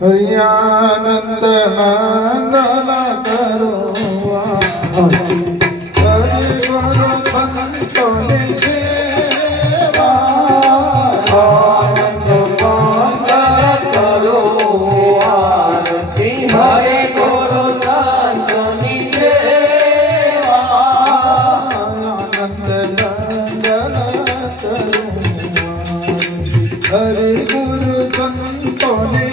હરિયાનંદ મંગલ કરો हरि गुरु संतों सेवा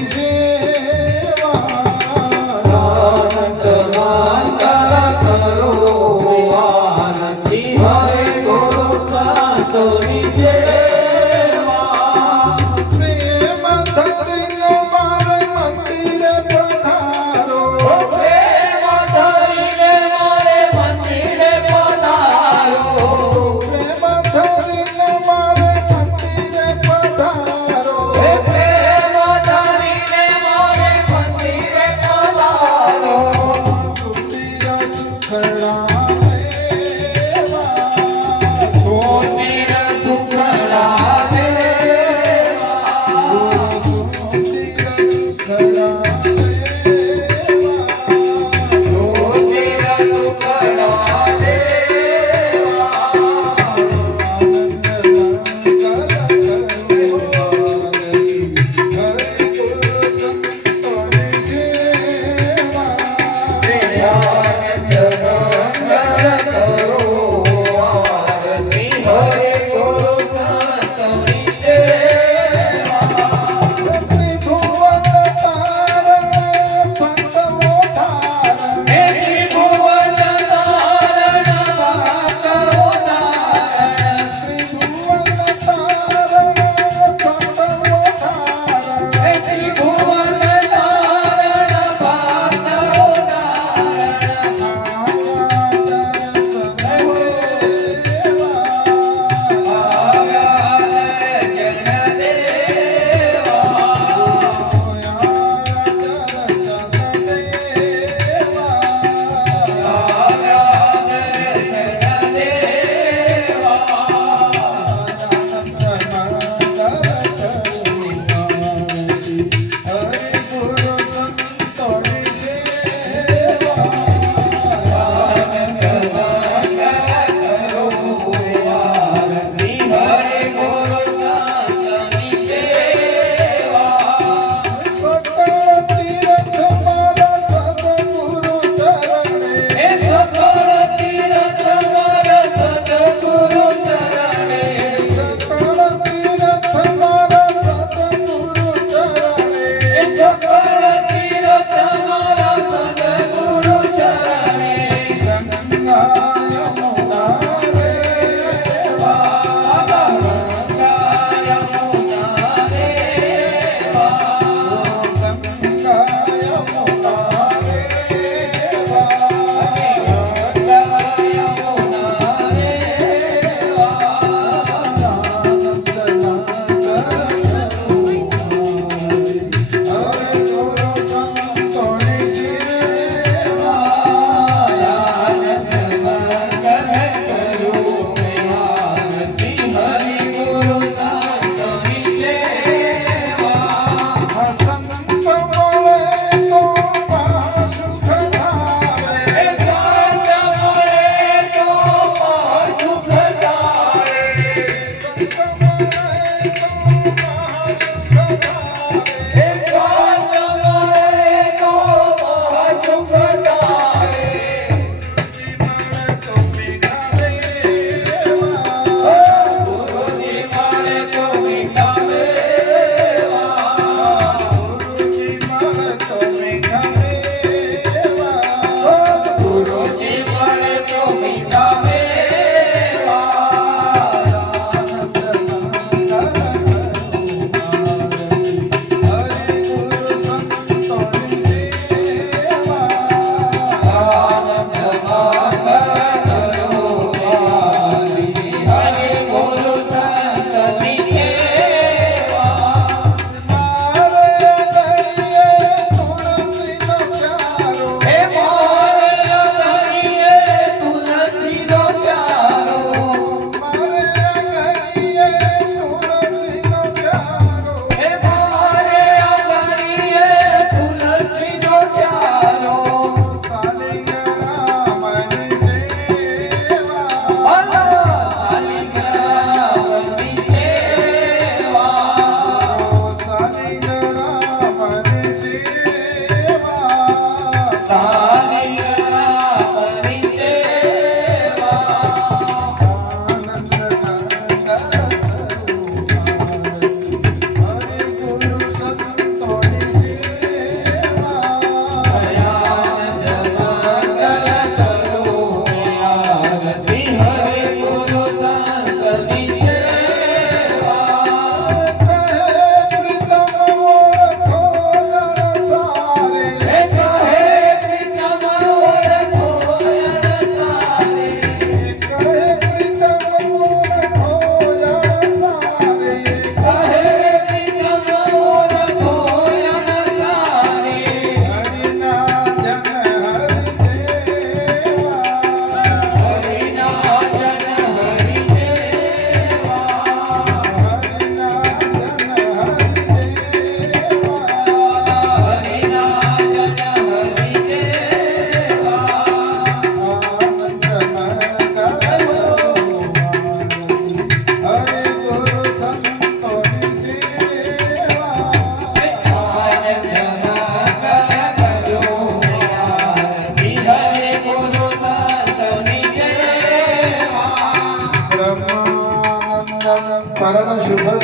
शुभं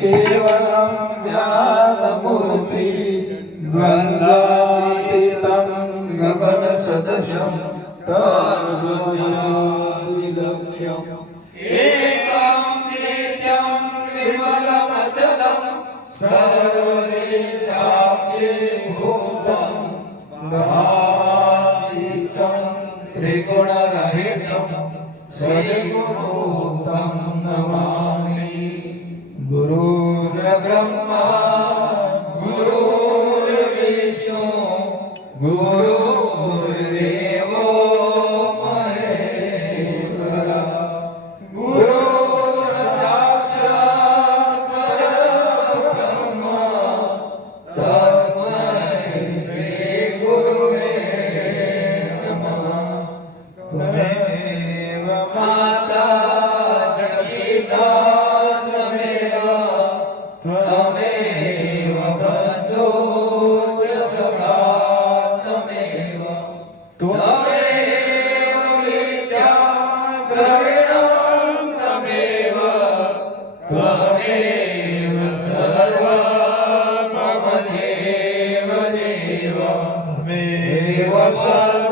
केवलं ज्ञानमूर्ति द्वन्द्वातीतं गगनसदृशं तद्वशादिलक्ष्यम् एकं नित्यं विमलमचलं सर्वदेशास्यभूतं महातीतं त्रिगुणरहितं सद्गुरुतं नमामि गुरुर्ब्रह्मा गुरुर्विष्णु गुरुर्देवो महेश्वर गुरुसाक्षात् परब्रह्म देव